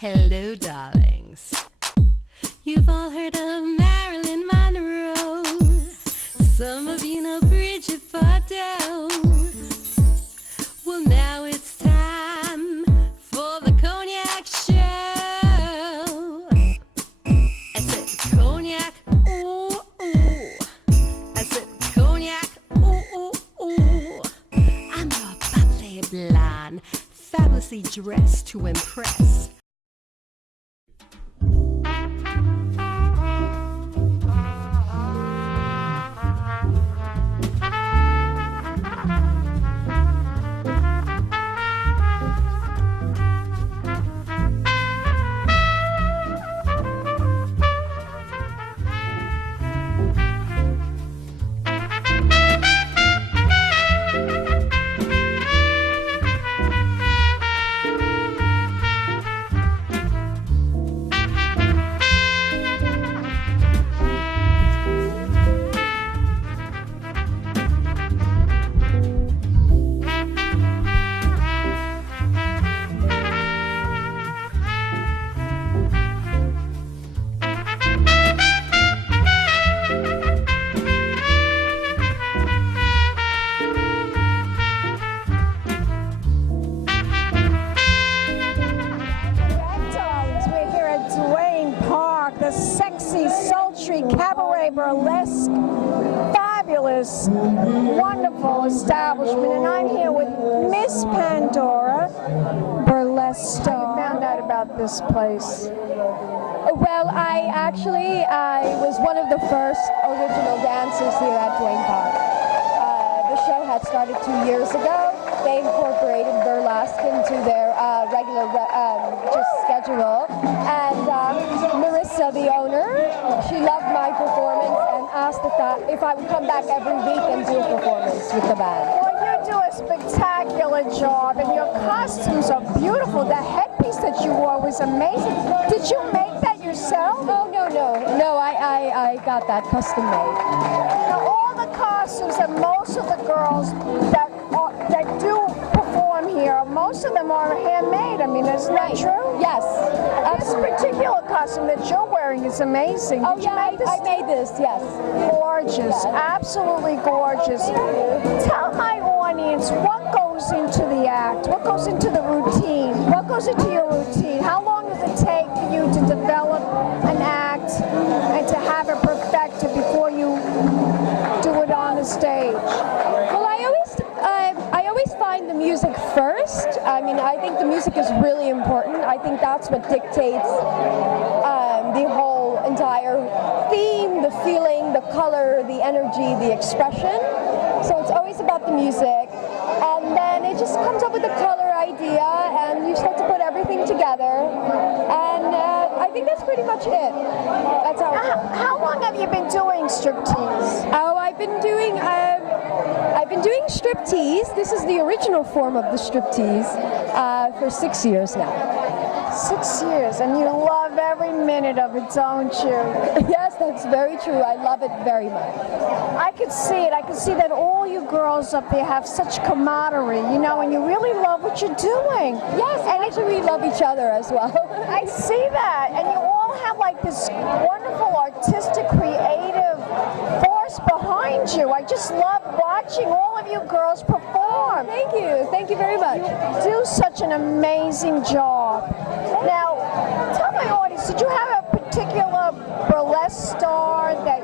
Hello, darlings. You've all heard of Marilyn Monroe. Some of you know Bridget Bardot. Well, now it's time for the Cognac Show. I said Cognac, ooh, ooh. I said Cognac, ooh, ooh, ooh. I'm your bubbly blonde, fabulously dressed to impress. Sexy, sultry, cabaret, burlesque, fabulous, wonderful establishment, and I'm here with Miss Pandora, burlesque star. You found out about this place? Well, I was one of the first original dancers here at Duane Park. The show had started 2 years ago. They incorporated burlesque into their regular schedule, and Marissa, the owner, she loved my performance and asked if I would come back every week and do a performance with the band. Well, you do a spectacular job, and your costumes are beautiful. The headpiece that you wore was amazing. Did you make that yourself? Oh, no, I got that custom made. Now, all the costumes and most of the girls that do perform here, most of them are handmade. I mean, isn't that true? Yes. This particular costume that you're wearing is amazing. Oh, yeah, I made this, yes. Gorgeous, absolutely gorgeous. Tell my audience what goes into the act, what goes into the routine, what goes into your routine. How long does it take for you to develop an act and to have it perfected before you do it on the stage? Well, I always find the music first. I mean, I think the music is really important. I think that's what dictates the whole entire theme, the feeling, the color, the energy, the expression. So it's always about the music. And then it just comes up with a color idea, and you start to put everything together. And I think that's pretty much it. That's How long have you been doing striptease? Oh, I've been doing striptease. This is the original form of the striptease for 6 years now. 6 years, and you love every minute of it, don't you? Yes, that's very true. I love it very much. I could see it. I could see that all you girls up there have such camaraderie, you know, and you really love what you're doing. Yes, and actually we love each other as well. I see that, and you all have like this wonderful artistic, creative force behind you. I just love watching all of you girls perform. Thank you very much. You do such an amazing job. Now, tell my audience, did you have a particular burlesque star that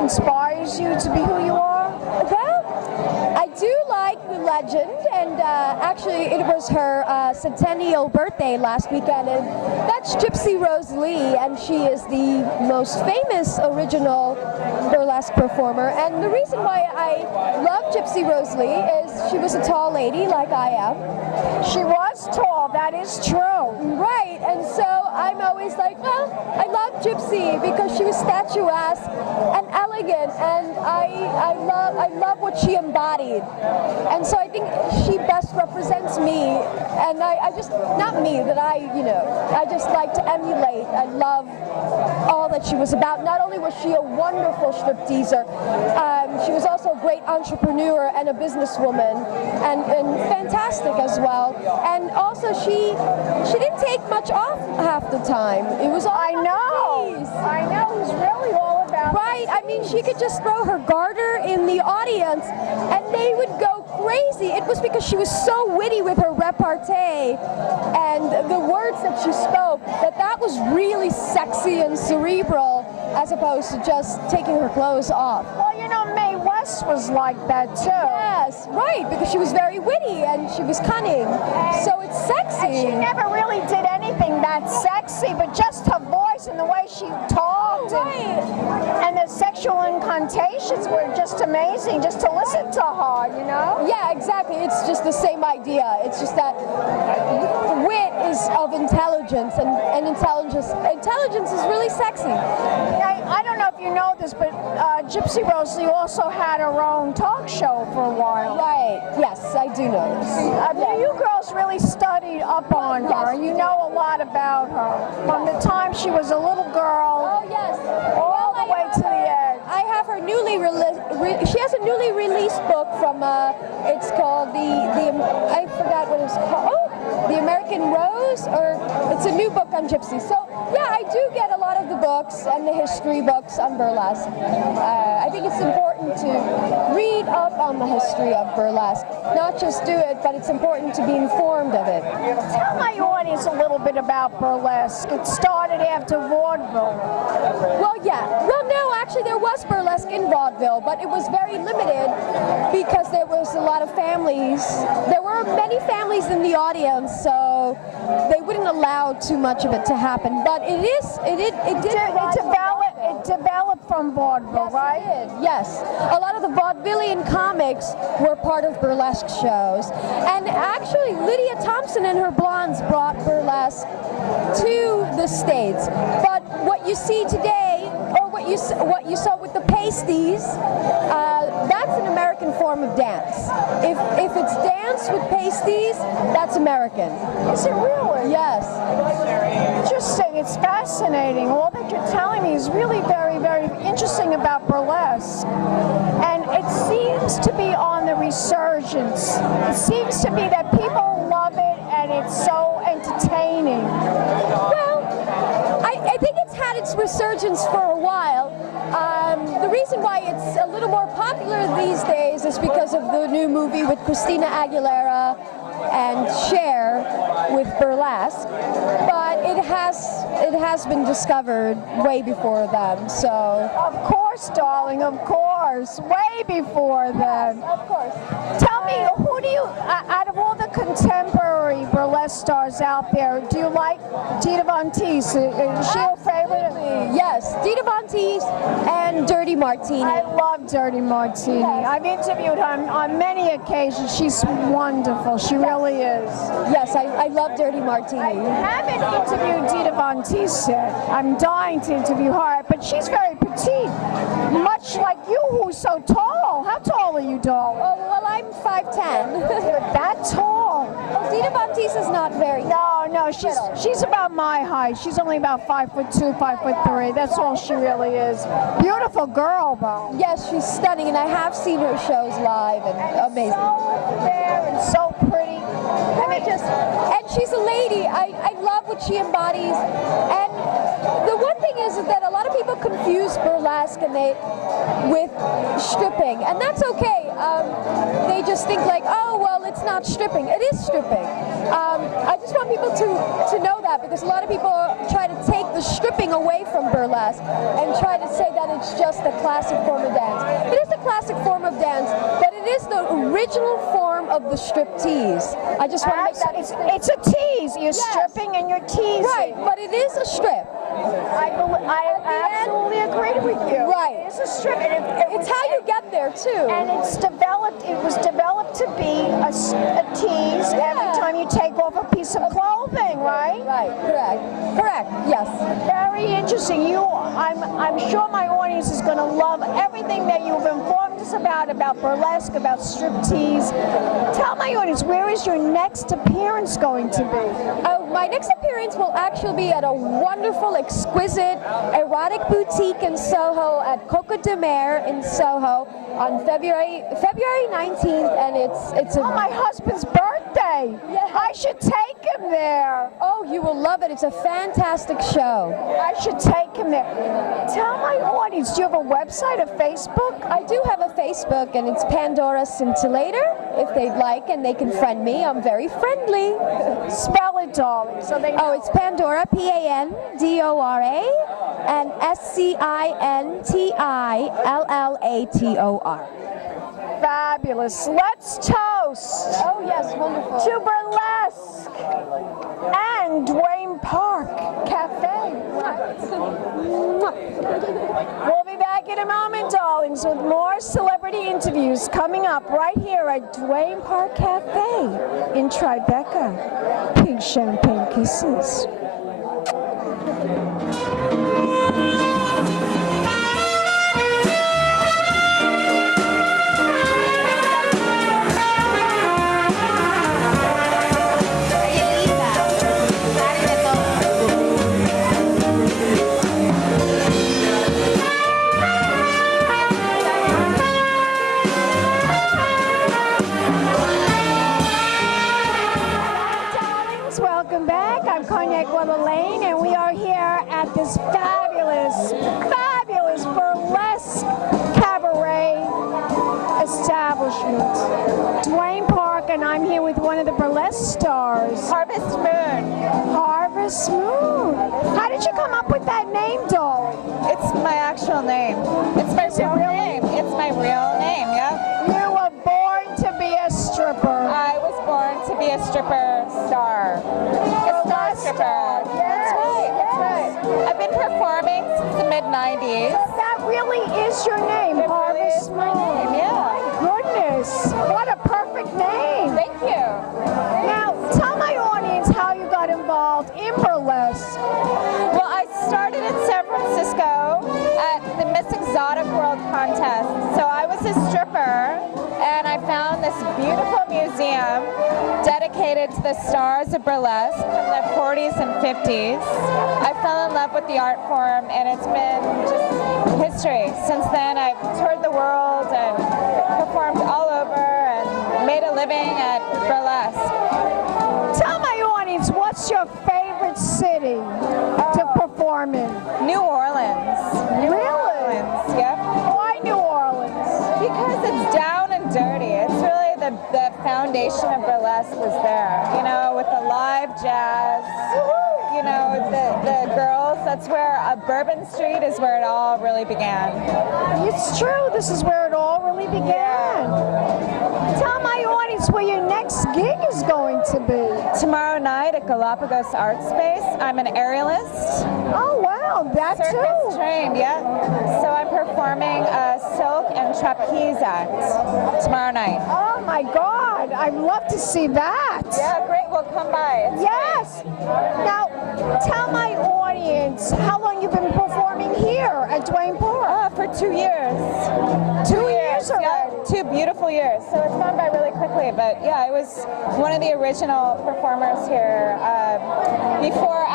inspires you to be who you are? Well, I do like the legend, and actually it was her centennial birthday last weekend, and that's Gypsy Rose Lee, and she is the most famous original burlesque performer. And the reason why I love Gypsy Rose Lee is she was a tall lady like I am. She was tall, that is true. Right, and so I'm always like, well, I love Gypsy because she was statuesque and elegant, and I love what she embodied. And so I think she best represents me, and I just, not me, but I just like to emulate. I love all that she was about. Not only was she a wonderful stripteaser, she was also a great entrepreneur and a businesswoman, and fantastic as well. And also she didn't take much off half the time. It was all I know. It was really all about. Right. I mean, she could just throw her garter in the audience, and they would go crazy. It was because she was so witty with her repartee and the words that she spoke that was really sexy and cerebral, as opposed to just taking her clothes off. Well, Mae West was like that too. Yes, right, because she was very witty and she was cunning. So it's sexy. And she never really did anything that sexy, but just her voice and the way she talked, and the sexual incantations were just amazing, just to listen to her, Yeah, exactly. It's just the same idea. It's just that wit is of intelligence, and intelligence is really sexy. I don't know if you know this, but Gypsy Rose Lee also had her own talk show for a while. Right. Yes, I do know this. You girls really studied up on her. You know a lot about her. From the time she was a little girl. Oh, yes. All the way to the end. I have her she has a newly released book from, it's called I forgot what it's called. Oh, The American Rose, or it's a new book on Gypsy. So, yeah, I do get a lot of the books and the history books on burlesque. I think it's important to read up on the history of burlesque. Not just do it, but it's important to be informed of it. Tell my audience a little bit about burlesque. It started after vaudeville. Well, yeah. Well, no, actually there was burlesque in vaudeville, but it was very limited because there was a lot of families. There were many families in the audience, so they wouldn't allow too much of it to happen. But it developed from vaudeville, yes, right? It did. Yes. A lot of the vaudevillian comics were part of burlesque shows. And actually, Lydia Thompson and her Blondes brought burlesque to the States. But what you see today, or what you saw with the pasties, that's an American form of dance. If it's dance with pasties, that's American. Is it really? Yes. Interesting. It's fascinating. All that you're telling me is really very, very interesting about burlesque. And it seems to be on the resurgence. It seems to be that people love it and it's so entertaining. Well, I think it's had its resurgence for a while. The reason why it's a little more popular these days is because of the new movie with Christina Aguilera and Cher with burlesque, but it has been discovered way before them. So of course, darling, of course, way before then. Of course. Tell me, who do you, out of all the contemporary burlesque stars out there, do you like Dita Von Teese? Is she your favorite? Yes, Dita Von Teese and Dirty Martini. I love Dirty Martini. Yes. I've interviewed her on many occasions. She's wonderful. She really is. Yes, I love Dirty Martini. I haven't interviewed Dita Von Teese yet. I'm dying to interview her, but she's very petite, much like you, who's so tall. How tall are you, darling? Oh, well, I'm 5'10". That tall? Oh, Dita Von Teese is not very tall. No, she's about my height. She's only about 5'2", 5'3". That's all she really is. Beautiful girl, though. Yes, she's stunning, and I have seen her shows live, and amazing. So fair and so pretty. And she's a lady. I love what she embodies. And the one thing is that a lot of people confuse burlesque with stripping, and that's okay. They just think like, oh, well, it's not stripping. It is stripping. I just want people to know that, because a lot of people try to take the stripping away from burlesque and try to say that it's just a classic form of dance. It is a classic form of dance, but it is the original form of the striptease. I just want to make that It's a tease. You're stripping and you're teasing. Right, but it is a strip. I absolutely agree with you. Right. It's a strip. It's how you get there too. And it was developed to be a tease every time you take off a piece of clothing, right? Right, correct, yes. Very interesting. I'm sure my audience is going to love everything that you've informed us about burlesque, about striptease. Tell my audience, where is your next appearance going to be? My next appearance will actually be at a wonderful, exquisite, erotic boutique in Soho at Coco de Mer in Soho on February 19th, and it's a... Oh, my husband's birthday! Yeah. I should take him there. Oh, you will love it. It's a fantastic show. I should take him there. Tell my audience, do you have a website, a Facebook? I do have a Facebook, and it's Pandora Scintillator, if they'd like, and they can friend me. I'm very friendly. Spell it, darling, so they know. Oh, it's Pandora, Pandora, and Scintillator. Fabulous. Let's toast. Oh, yes, wonderful. To burlesque and Duane Park Cafe. We'll be back in a moment, darlings, with more celebrity interviews coming up right here at Duane Park Cafe in Tribeca. Pink Champagne Kisses. Welcome back. I'm Cognac Wellerlane, and we are here at this fabulous burlesque cabaret establishment. Duane Park, and I'm here with one of the burlesque stars. Harvest Moon. Harvest Moon. How did you come up with that name, darling? It's my actual name. It's my real name. It's my real name, yeah. You were born to be a stripper. I was born to be a stripper star. A star stripper. That's right. I've been performing since the mid-90s. That really is your name, It really Harvest is my name, yeah. Goodness, what a perfect name. Thank you. Now, tell my audience how you got involved in burlesque. Well, I started in San Francisco at the Miss Exotic World Contest. So I was a stripper, and I found this beautiful museum dedicated to the stars of burlesque from the 40s and 50s. I fell in love with the art form, and it's been just history. Since then, I've toured the world and performed all over and made a living at burlesque. Tell my audience, what's your favorite city to perform in? New Orleans. New Really? Orleans, yep. Why New Orleans? Because it's down and dirty. It's really the foundation of burlesque was there, you know, with the live jazz, you know, the girls. That's where Bourbon Street is where it all really began. It's true, this is where it all really began. Tell my audience where your next gig is going to be. Tomorrow night at Galapagos Art Space, I'm an aerialist. Oh, wow, that Circus too. trained, yeah. So I'm performing a silk and trapeze act tomorrow night. Oh my God, I'd love to see that. Yeah, great. Well, come by. It's Yes. Now, tell my audience how long you've been performing here at Duane Park. for 2 years. 2 years already. Yeah, 2 beautiful years. So it's gone by really quickly. But yeah, I was one of the original performers here. Before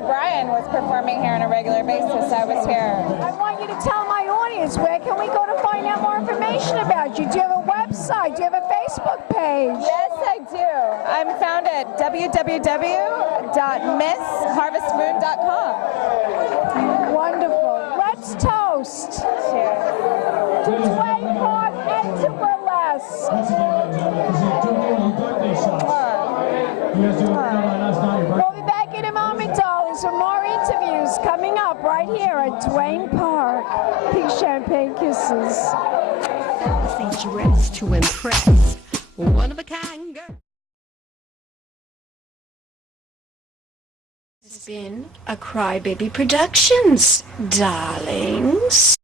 Brian was performing here on a regular basis, I was here. I want you to tell my audience, where can we go to find out more information about you? Do you have a website? Do you have a Facebook page? Yes, I do. I'm found at www.missharvestmoon.com. Wonderful. Let's toast Cheers. to Duane Park and to burlesque. We'll be back in a moment, darlings, for more interviews coming up right here at Duane Park. Pink Champagne Kisses. Fancy dress to impress. One of a kind girl. It's been a Crybaby Productions, darlings.